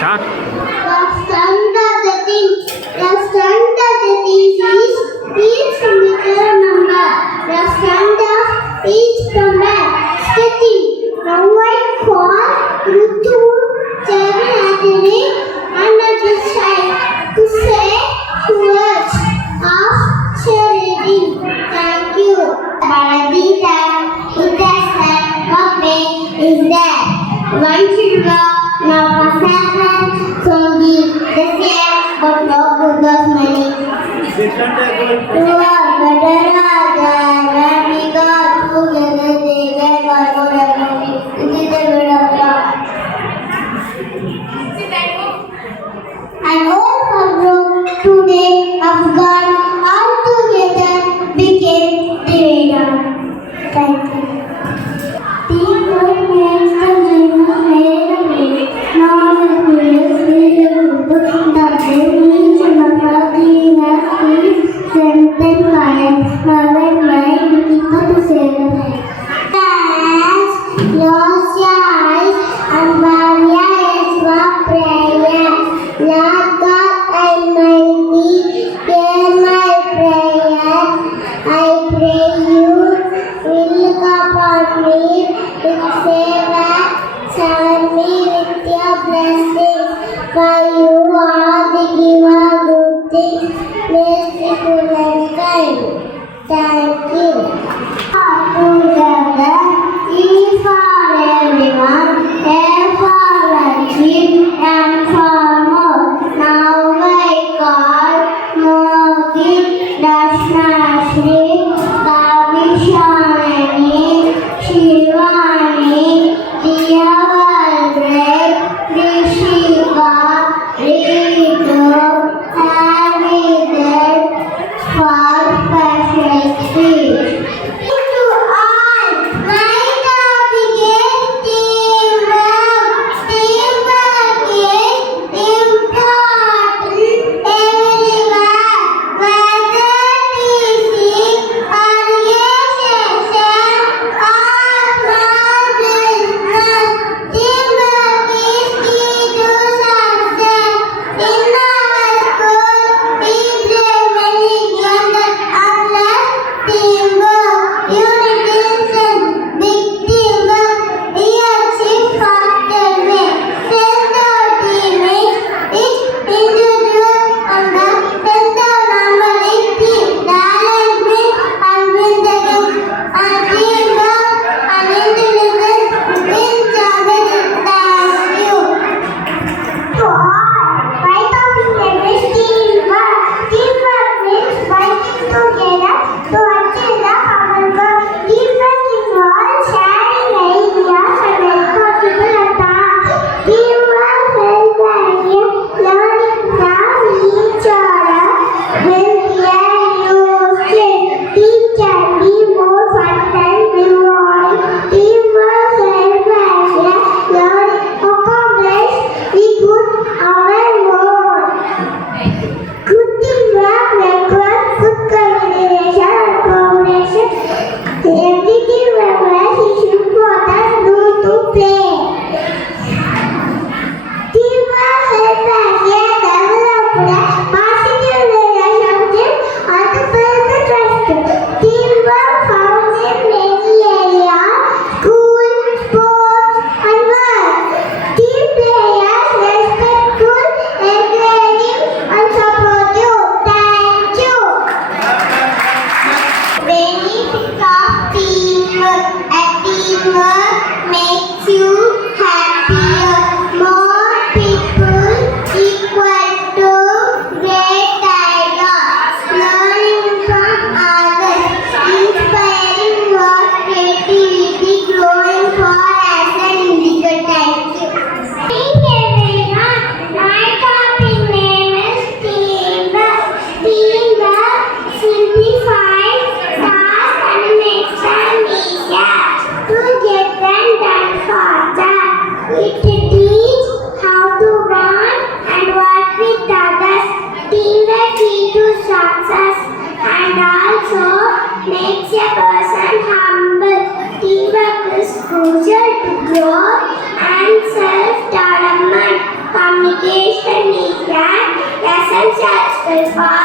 Start. The strength of the thief is each meter number. The strength of each number. Sketching. Now I call Rutu, Jagannathan, and the child to say words of charity. Thank you. Bharatita, Uttarakhand, Bombay is there. One should go, now Passakan, Songi, the same, but no Buddha's money. You are better than when we got together, they were my money. It is the word of God. And all have today of God all together became the Veda. Thank you. For you are the giver of good things, blessed people and kind. Thank you. Together, E for everyone, A for achieve, M for more. Now I call Mogi, Dashnashri, Kavishanani, Shivani, Diyavaldre, Rishika, Rito, Haridar, for special speech. To all, my topic is teamwork. Teamwork is important everywhere, whether teaching or education or small business. Teamwork is key to success. In our essentials for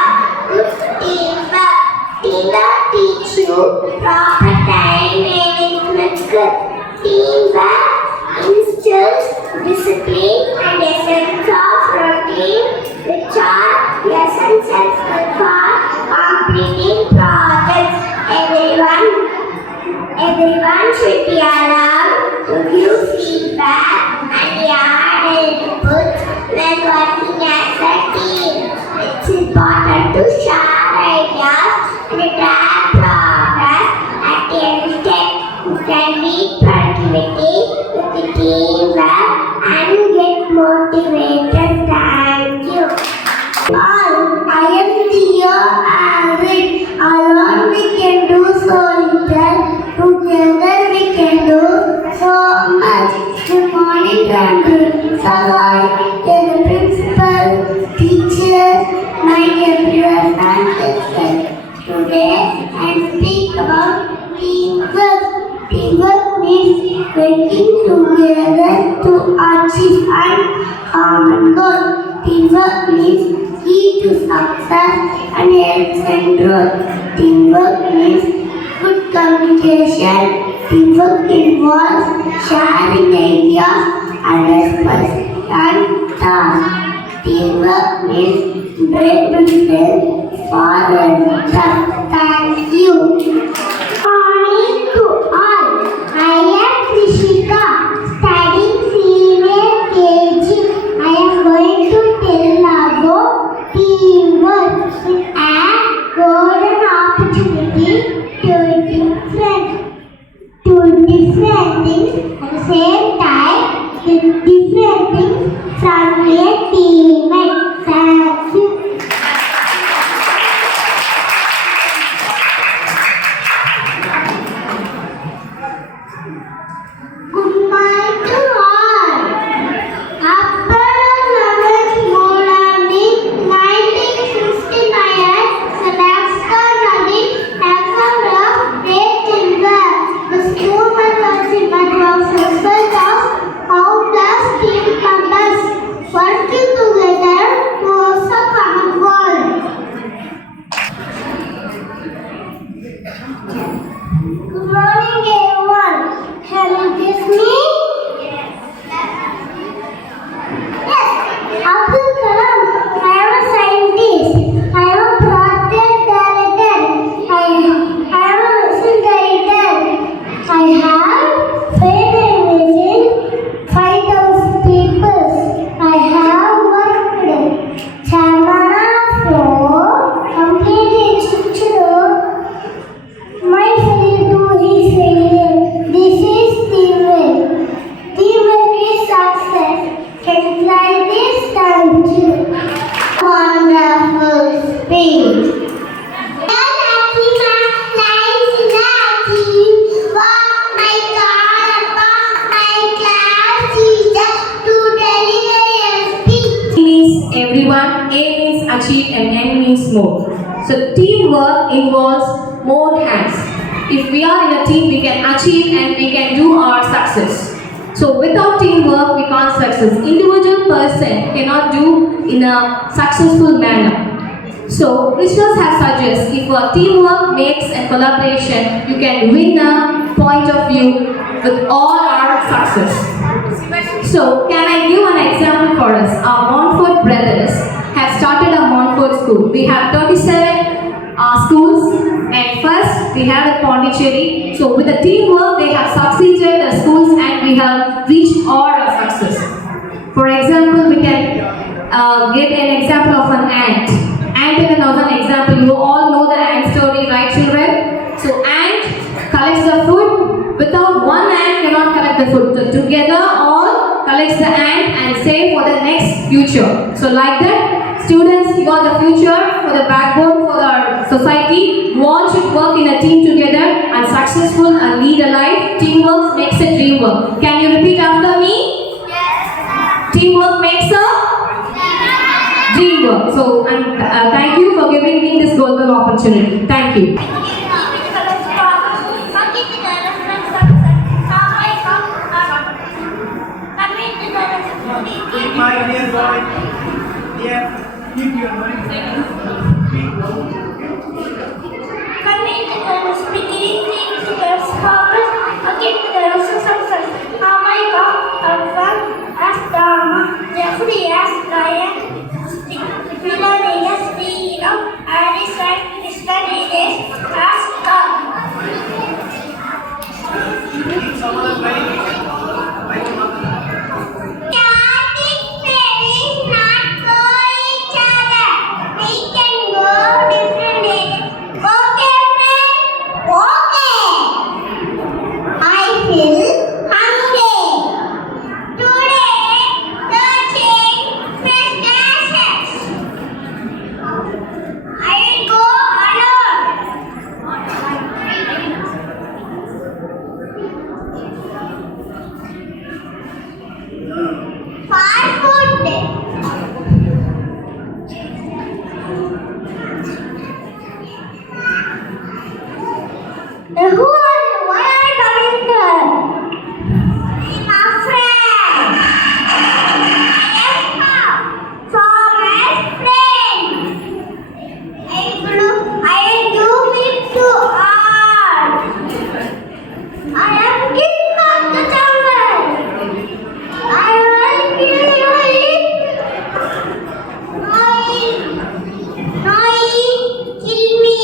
good teamwork. Teamwork teaches you proper time management skills. Teamwork instills discipline and a sense of routine, which are essentials for completing projects. Everyone should be allowed to give feedback and add input when working as a team. It's important to share ideas and track progress at every step. You can lead productivity with the teamwork and get motivated. Thank you. All, I am Theo Alvin. Alone we can do so little. Together we can do so much. Good morning, grandparents. Hello, the principal, teachers, my dear brothers and sisters. Today I speak about teamwork. Teamwork means working together to achieve a common goal. Teamwork means key to success and helps and growth. Teamwork means good communication. Teamwork involves sharing ideas and responsibility and tasks. Teamwork means breaking forward. Thank you. Morning to all. I am Krishika, studying senior KG. I am going to tell about teamwork. It's a golden opportunity to different things at the same time with different things from a teammate. Thank you. Good night to all. Apollo 11 morning 1969, Alaska Nadi, Alexander, Great River. The school was a result of countless team members working together towards a common goal. Good morning, everyone. Can you guess me? Yes, Abdul Kalam. I am a scientist. I am a project director. I am a mission director. I have faith and vision 5,000 people. I have worked Chamana for completely structured my failure to his failure. This is teamwork. Teamwork is success. Can you try this? Thank you. Wonderful speech. Everyone, A means achieve and N means more. So teamwork involves more hands. If we are in a team, we can achieve and we can do our success. So without teamwork, we can't success. Individual person cannot do in a successful manner. So research has suggested if a teamwork makes a collaboration, you can win a point of view with all our success. So, can I give an example for us? Our Montfort brothers have started a Montfort school. We have 37 schools, and first we have at Pondicherry. So, with the teamwork, they have succeeded the schools and we have reached all our success. For example, we can give an example of an ant. Ant is another example. You all know the ant story, right, children? So, ant collects the food. Without one ant cannot collect the food. So, together all collects the ant and save for the next future. So like that, students, you are the future for the backbone for our society. You all should work in a team together and successful and lead a life. Teamwork makes a dream work. Can you repeat after me? Yes. Teamwork makes a dream work. So thank you for giving me this golden opportunity. Thank you. My dear boy, dear Coming to the beginning things first focus again to the lessons of success. How I got Alpha as Dharma, Jeffrey as Ryan, Melody as Steve, Alice as Studies as God. Who are you? Why are you coming here? My friend. I am from my friend. I do it to art. I am king of the jungle. I will kill you. No, kill me.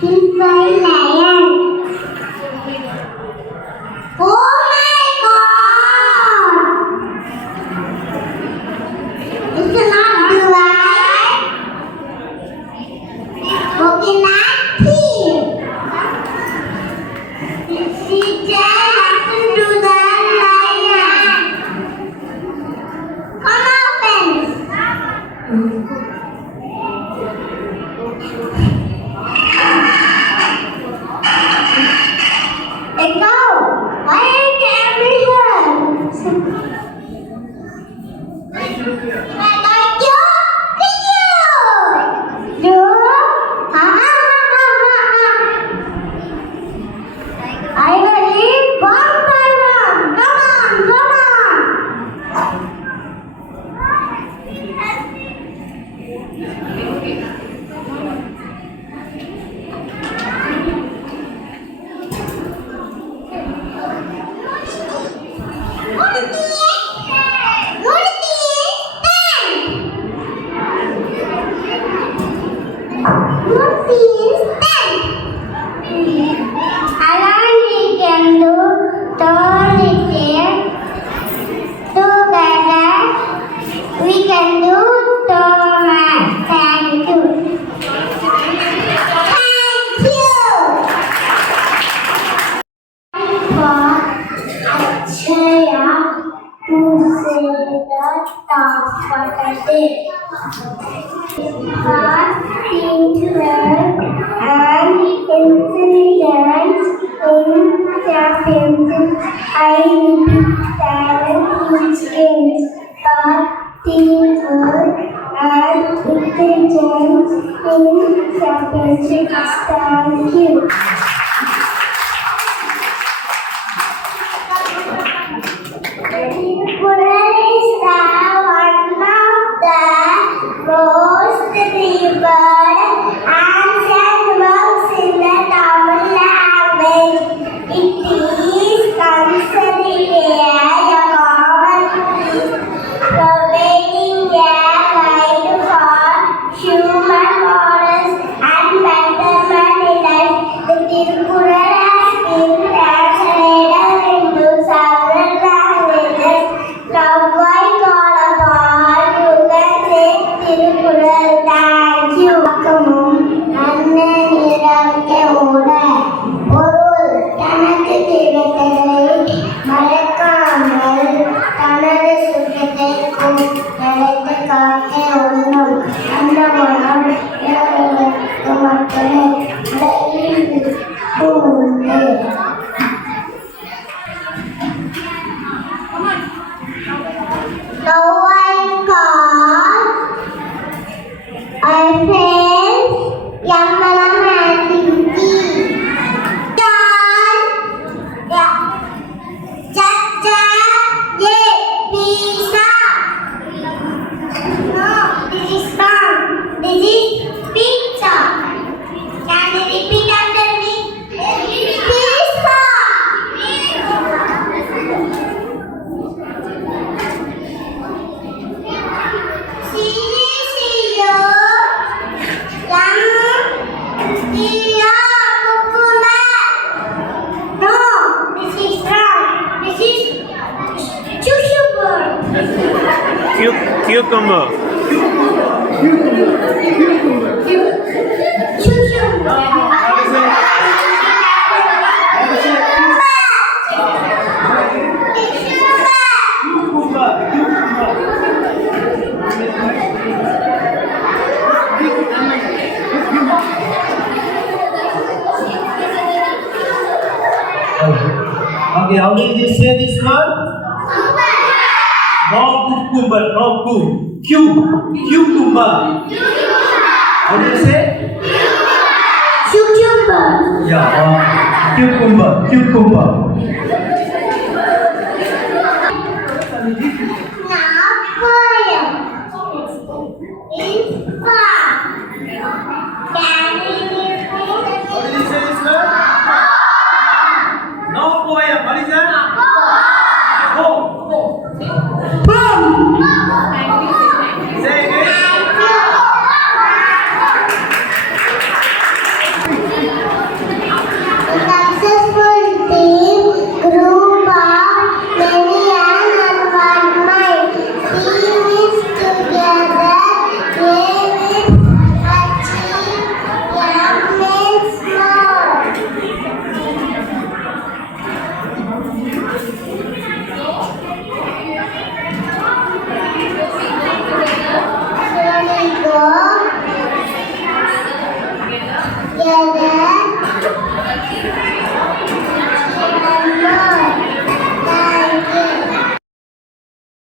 Kill by lion. Oh my God! It's not right. Okay, not here. She just happened to the lion. Come on, friends. Let go! Why are you everywhere? Like you! You! Ha ha ha ha ha! I will eat one by one. Come on, come Thank you. D.G.PUDUR is one of the most revered ancient works in the Tamil language. It is considered a common piece providing a guide for human morals and betterment in life. The இருக்கும் நினைத்து காக்கை ஒண்ணும் அந்த மனம் எனக்கு மட்டுமே உலகில் உண்டு. Now I call our friends Yamala and Dinky. John, Chacha, pizza. No, this is wrong. This is pizza. Can you repeat after me? Pizza. Cucumber. Okay, how did you say this word? No cucumber, no cucumber. How do you say? Cucumber. Yeah, cucumber.